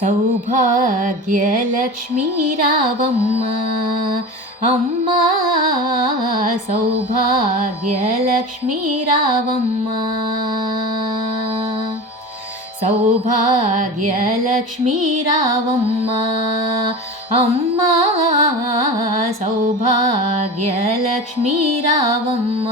సౌభాగ్యలక్ష్మీ రావమ్మ అమ్మా సౌభాగ్యలక్ష్మీ రావమ్మ సౌభాగ్యలక్ష్మీ రావమ్మ అమ్మా సౌభాగ్యలక్ష్మీ రావమ్మ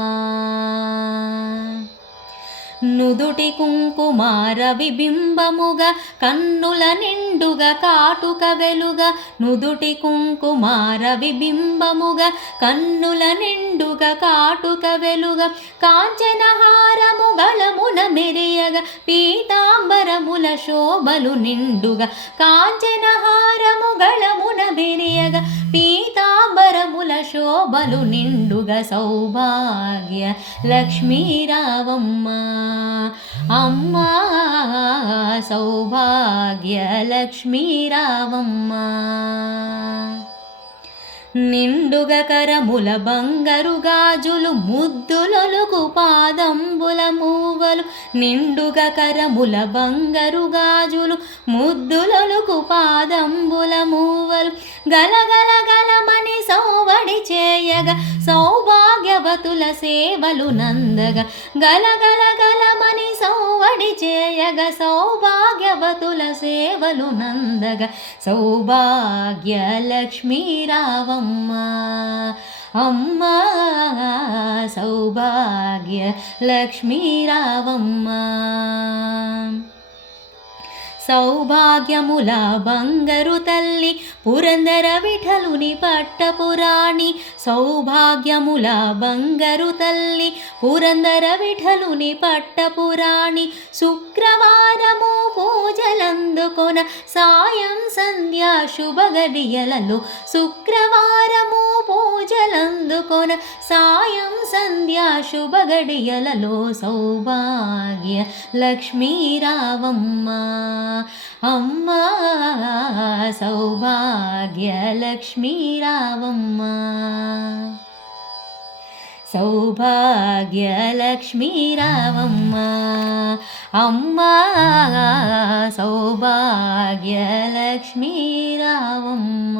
నుదుటి కుంకుమార విబింబముగా కన్నుల నిండుగా కాటుక వెలుగా నుదుటి కుంకుమార విబింబముగా కన్నుల నిండుగా కాటుక వెలుగా కాంచనహారము గళమున మెరియగా పీతాంబరముల శోభలు నిండుగా కాంచనహారము గళమున మెరియగా పీతాంబరముల శోభలు నిండుగా సౌభాగ్య లక్ష్మీ రావమ్మ అమ్మా సౌభాగ్యలక్ష్మీ రావమ్మ నిండుగా కరముల బంగారు గాజులు ముద్దులొలుకు పాదంబుల మూవలు నిండుగా కరముల బంగారు గాజులు ముద్దులొలుకు పాదంబుల మూవలు గలగల గలమని సౌవడి చేయగా సౌభాగ్యవతుల సేవలు నందగా గలగల గలమని సౌవడి చేయగా సౌభాగ్యవతుల సేవలు నందగా సౌభాగ్యలక్ష్మీ రావమ్మ అమ్మా సౌభాగ్య లక్ష్మీ రావమ్మ సౌభాగ్యముల బంగారు తల్లి పురందర విఠలుని పట్టపురాణి సౌభాగ్యముల బంగారు తల్లి పురందర విఠలుని పట్టపురాణి శుక్రవారము పూజలందుకొన సాయం సంధ్యా శుభగడియలలో శుక్రవారము పూజలందుకొన సాయం సంధ్యా శుభగడియలలో సౌభాగ్య లక్ష్మీ రావమ్మ అమ్మా సౌభాగ్యలక్ష్మీ రావమ్మ సౌభాగ్యలక్ష్మీ రావమ్మ అమ్మా సౌభాగ్యలక్ష్మీ రావమ్మ.